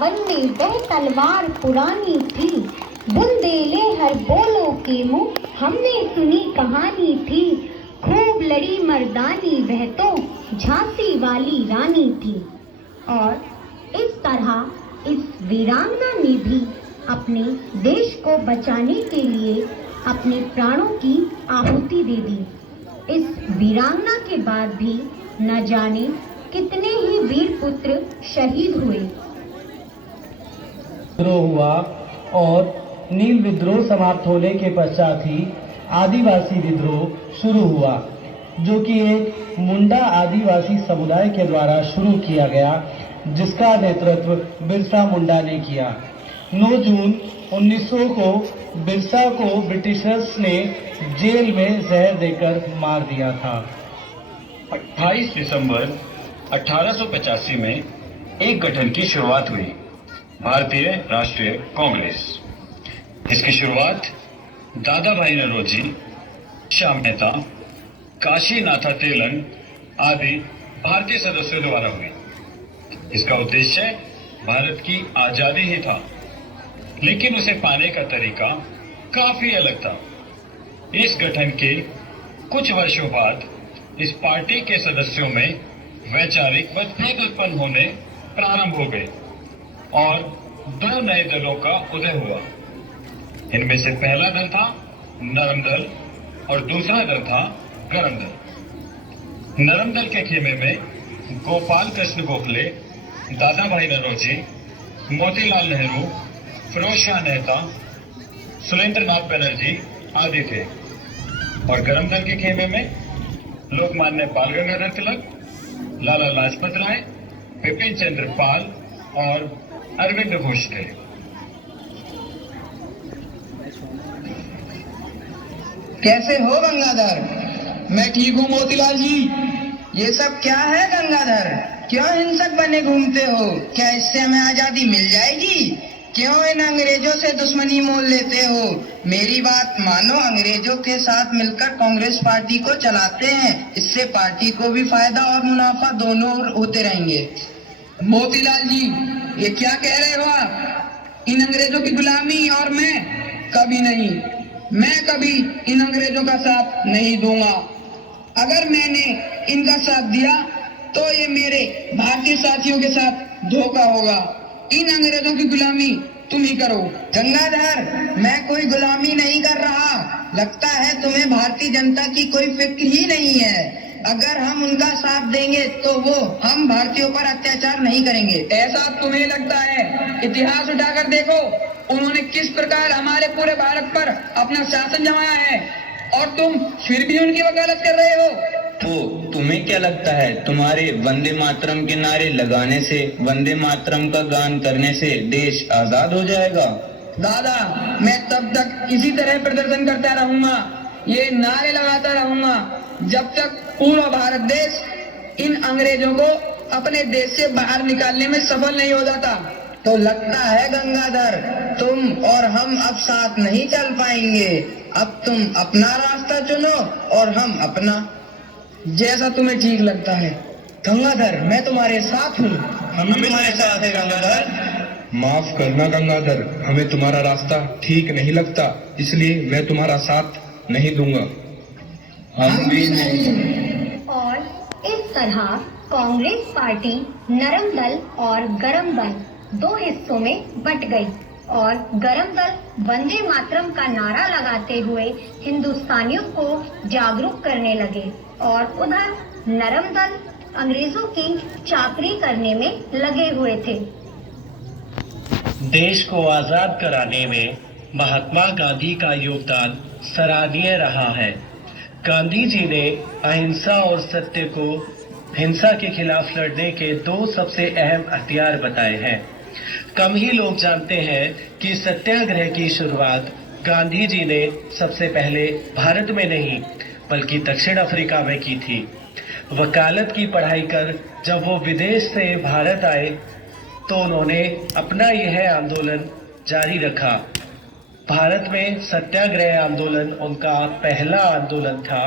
सावन में वह तलवार पुरानी थी, बुंदेले हर बोलों के मुँह हमने सुनी कहानी थी। खूब लड़ी मर्दानी वह तो झांसी वाली रानी थी। और इस तरह इस वीरांगना ने भी अपने देश को बचाने के लिए अपने प्राणों की आहुति दे दी। इस वीरांगना के बाद भी न जाने कितने ही वीर पुत्र शहीद हुए। विद्रोह हुआ और नील विद्रोह समाप्त होने के पश्चात ही आदिवासी विद्रोह शुरू हुआ, जो कि एक मुंडा आदिवासी समुदाय के द्वारा शुरू किया गया, जिसका नेतृत्व बिरसा मुंडा ने किया। 9 जून 1900 को बिरसा को ब्रिटिशर्स ने जेल में जहर देकर मार दिया था। 28 दिसंबर 1885 में एक गठन की शुरुआत हुई, भारतीय राष्ट्रीय कांग्रेस। इसकी शुरुआत दादा भाई नौरोजी, श्याम मेहता, काशी नाथा तेलन आदि भारतीय सदस्यों द्वारा हुई। इसका उद्देश्य भारत की आजादी ही था, लेकिन उसे पाने का तरीका काफी अलग था। इस गठन के कुछ वर्षों बाद इस पार्टी के सदस्यों में वैचारिक मतभेद उत्पन्न होने प्रारंभ हो गए और 2 नए दलों का उदय हुआ। इनमें से पहला दल था नरम दल और दूसरा दल था गरम दल। नरम दल के खेमे में गोपाल कृष्ण गोखले, दादा भाई नौरोजी, मोतीलाल नेहरू, फिरोज शाह मेहता, सुरेंद्र नाथ बनर्जी आदि थे। और गरम दल के खेमे में लोकमान्य बाल गंगाधर तिलक, लाला लाजपत राय, बिपिन चंद्र पाल और अरविंद घोष थे। कैसे हो गंगाधर? मैं ठीक हूँ मोतीलाल जी। ये सब क्या है गंगाधर? क्यों हिंसक बने घूमते हो? क्या इससे हमें आजादी मिल जाएगी? क्यों इन अंग्रेजों से दुश्मनी मोल लेते हो? मेरी बात मानो, अंग्रेजों के साथ मिलकर कांग्रेस पार्टी को चलाते हैं। इससे पार्टी को भी फायदा और मुनाफा दोनों होते रहेंगे। मोतीलाल जी, ये क्या कह रहे हो आप? इन अंग्रेजों की गुलामी और मैं कभी नहीं। मैं कभी इन अंग्रेजों का साथ नहीं दूंगा। अगर मैंने इनका साथ दिया तो ये मेरे भारतीय साथियों के साथ धोखा होगा। इन अंग्रेजों की गुलामी तुम ही करो। गंगाधर, मैं कोई गुलामी नहीं कर रहा। लगता है तुम्हें भारतीय जनता की कोई फिक्र ही नहीं है। अगर हम उनका साथ देंगे तो वो हम भारतीयों पर अत्याचार नहीं करेंगे। ऐसा तुम्हें लगता है? इतिहास उठाकर देखो, उन्होंने किस प्रकार हमारे पूरे भारत पर अपना शासन जमाया है और तुम फिर भी उनकी वकालत कर रहे हो। तो तुम्हें क्या लगता है, तुम्हारे वंदे मातरम के नारे लगाने से, वंदे मातरम का गान करने से देश आजाद हो जाएगा? दादा, मैं तब तक इसी तरह प्रदर्शन करता रहूंगा, ये नारे लगाता रहूंगा, जब तक पूरा भारत देश इन अंग्रेजों को अपने देश से बाहर निकालने में सफल नहीं हो जाता। तो लगता है गंगाधर, तुम और हम अब साथ नहीं चल पाएंगे। अब तुम अपना रास्ता चुनो और हम अपना। जैसा तुम्हें ठीक लगता है। गंगाधर, मैं तुम्हारे साथ हूँ। हम तुम्हारे साथ है गंगाधर। माफ करना गंगाधर, हमें तुम्हारा रास्ता ठीक नहीं लगता, इसलिए मैं तुम्हारा साथ नहीं दूंगा। हम भी नहीं। और इस तरह कांग्रेस पार्टी नरम दल और गरम दल 2 हिस्सों में बट गई और गरम दल वंदे मातरम का नारा लगाते हुए हिंदुस्तानियों को जागरूक करने लगे और उधर नरम दल अंग्रेजों की चाकरी करने में लगे हुए थे। देश को आजाद कराने में महात्मा गांधी का योगदान सराहनीय रहा है। गांधी जी ने अहिंसा और सत्य को हिंसा के खिलाफ लड़ने के 2 सबसे अहम हथियार बताए हैं। कम ही लोग जानते हैं कि सत्याग्रह की शुरुआत गांधी जी ने सबसे पहले भारत में नहीं बल्कि दक्षिण अफ्रीका में की थी। वकालत की पढ़ाई कर जब वो विदेश से भारत आए तो उन्होंने अपना यह आंदोलन जारी रखा। भारत में सत्याग्रह आंदोलन उनका पहला आंदोलन था,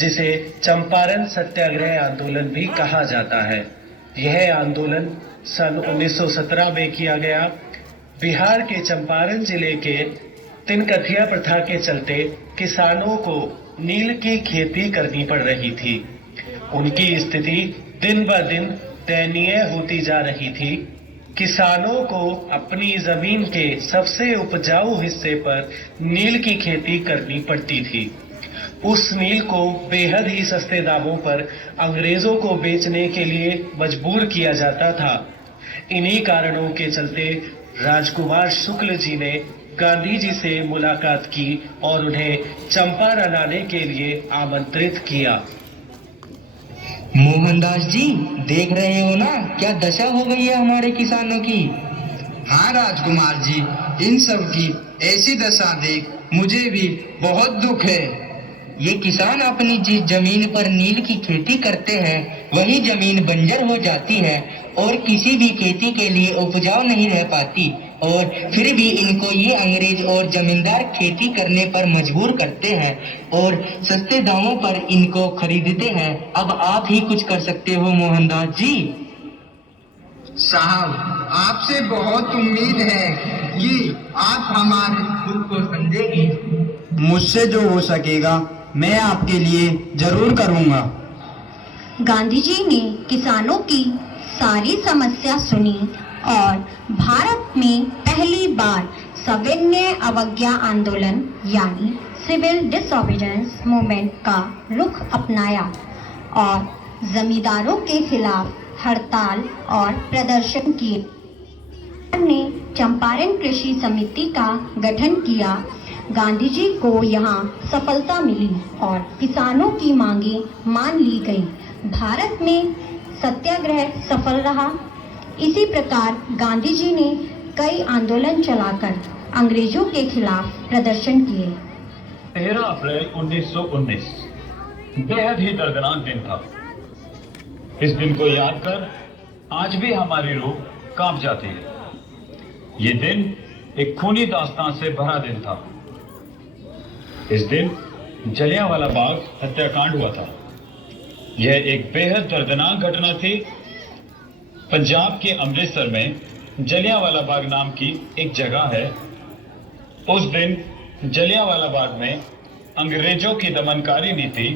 जिसे चंपारण सत्याग्रह आंदोलन भी कहा जाता है। यह आंदोलन सन 1917 में किया गया। बिहार के चंपारण जिले के तिनकथिया प्रथा के चलते किसानों को नील की खेती करनी पड़ रही थी। उनकी स्थिति दिन ब दिन दयनीय होती जा रही थी। किसानों को अपनी जमीन के सबसे उपजाऊ हिस्से पर नील की खेती करनी पड़ती थी। उस नील को बेहद ही सस्ते दामों पर अंग्रेजों को बेचने के लिए मजबूर किया जाता था। इन्हीं कारणों के चलते राजकुमार शुक्ल जी ने गांधी जी से मुलाकात की और उन्हें चंपारण आने के लिए आमंत्रित किया। मोहनदास जी, देख रहे हो ना क्या दशा हो गई है हमारे किसानों की। हाँ राजकुमार जी, इन सब की ऐसी दशा देख मुझे भी बहुत दुख है। ये किसान अपनी जिस जमीन पर नील की खेती करते हैं वही जमीन बंजर हो जाती है और किसी भी खेती के लिए उपजाऊ नहीं रह पाती, और फिर भी इनको ये अंग्रेज और जमींदार खेती करने पर मजबूर करते हैं और सस्ते दामों पर इनको खरीदते हैं। अब आप ही कुछ कर सकते हो मोहनदास जी। साहब, आपसे बहुत उम्मीद है कि आप हमारे दुख को समझेंगे। मुझसे जो हो सकेगा मैं आपके लिए जरूर करूंगा। गांधी जी ने किसानों की सारी समस्या सुनी और भारत में पहली बार सविनय अवज्ञा आंदोलन यानी सिविल डिसोबीडियंस मूवमेंट का रुख अपनाया और जमींदारों के खिलाफ हड़ताल और प्रदर्शन किए। ने चंपारण कृषि समिति का गठन किया। गांधी जी को यहाँ सफलता मिली और किसानों की मांगें मान ली गई। भारत में सत्याग्रह सफल रहा। इसी प्रकार गांधी जी ने कई आंदोलन चलाकर अंग्रेजों के खिलाफ प्रदर्शन किए। 13 अप्रैल 1919 बेहद ही दर्दनाक दिन था। इस दिन को याद कर आज भी हमारी रूह कांप जाती है। ये दिन एक खूनी दास्तान से भरा दिन था। इस दिन जलियांवाला बाग हत्याकांड हुआ था। यह एक बेहद दर्दनाक घटना थी। पंजाब के अमृतसर में जलियांवाला बाग नाम की एक जगह है। उस दिन जलियांवाला बाग में अंग्रेजों की दमनकारी नीति,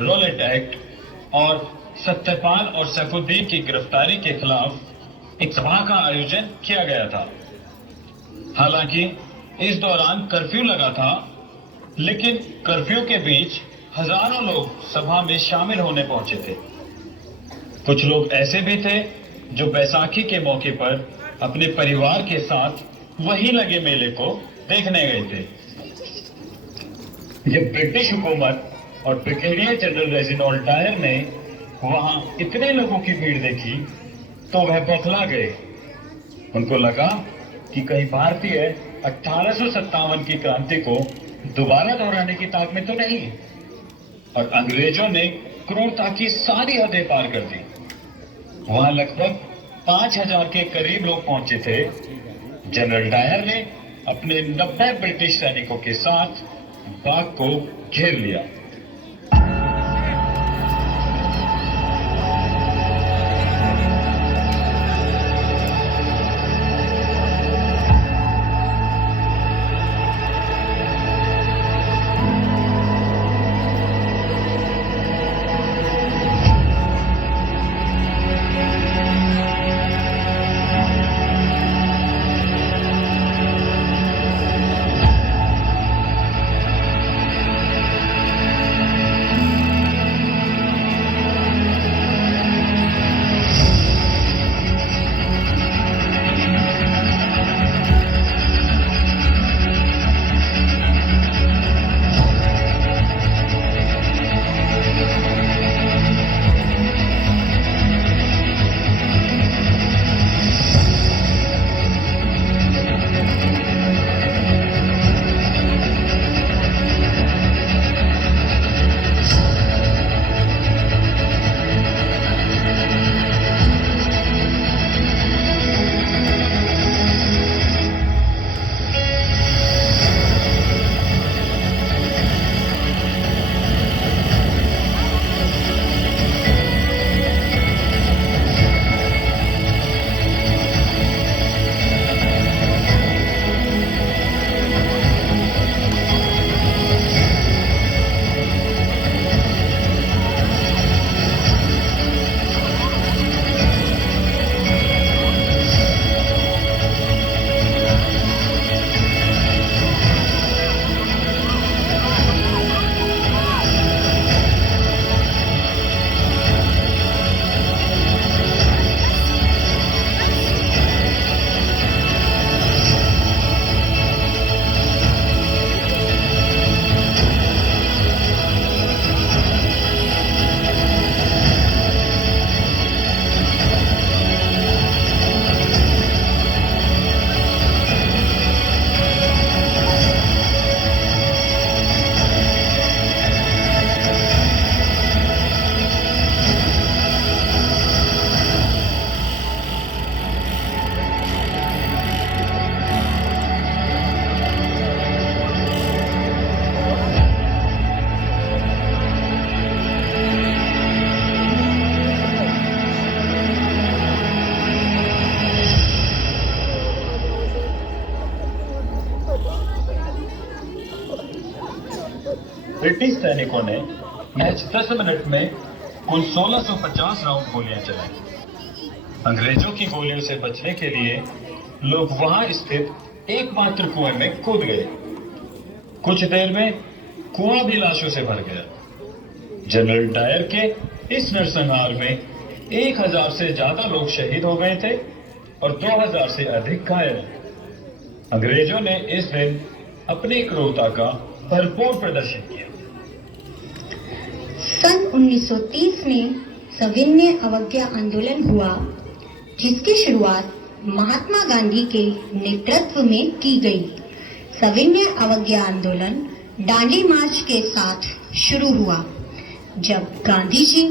रॉलेट एक्ट और सत्यपाल और सैफुद्दीन की गिरफ्तारी के खिलाफ एक सभा का आयोजन किया गया था। हालांकि इस दौरान कर्फ्यू लगा था, लेकिन कर्फ्यू के बीच हजारों लोग सभा में शामिल होने पहुंचे थे। कुछ लोग ऐसे भी थे जो बैसाखी के मौके पर अपने परिवार के साथ वहीं लगे मेले को देखने गए थे। जब ब्रिटिश हुकूमत और ब्रिगेडियर जनरल रेजिनाल्ड डायर ने वहां इतने लोगों की भीड़ देखी तो वह बौखला गए। उनको लगा कि कहीं भारतीय 1857 की क्रांति को दोबारा दोहराने की ताक में तो नहीं, और अंग्रेजों ने क्रूरता की सारी हदें पार कर दी। वहां लगभग 5000 के करीब लोग पहुंचे थे। जनरल डायर ने अपने 90 ब्रिटिश सैनिकों के साथ बाग को घेर लिया। ब्रिटिश सैनिकों ने महज 10 मिनट में कुल 1650 राउंड गोलियां चलाई। अंग्रेजों की गोलियों से बचने के लिए लोग वहां स्थित एकमात्र कुएं में कूद गए। कुछ देर में कुआं भी लाशों से भर गया। जनरल डायर के इस नरसंहार में 1000 से ज्यादा लोग शहीद हो गए थे और 2000 से अधिक घायल। अंग्रेजों ने इस दिन अपनी क्रूरता का भरपूर प्रदर्शन किया। सन 1930 में सविनय अवज्ञा आंदोलन हुआ, जिसकी शुरुआत महात्मा गांधी के नेतृत्व में की गई। सविनय अवज्ञा आंदोलन दांडी मार्च के साथ शुरू हुआ, जब गांधी जी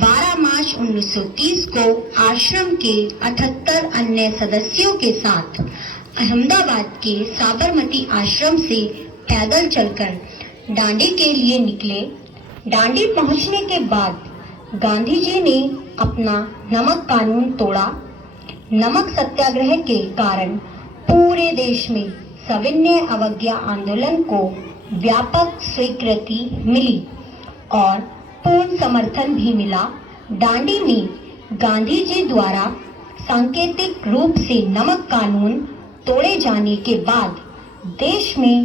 12 मार्च 1930 को आश्रम के 78 अन्य सदस्यों के साथ अहमदाबाद के साबरमती आश्रम से पैदल चलकर दांडी के लिए निकले। दांडी पहुंचने के बाद गांधी जी ने अपना नमक कानून तोड़ा। नमक सत्याग्रह के कारण पूरे देश में सविनय अवज्ञा आंदोलन को व्यापक स्वीकृति मिली और पूर्ण समर्थन भी मिला। दांडी में गांधी जी द्वारा सांकेतिक रूप से नमक कानून तोड़े जाने के बाद देश में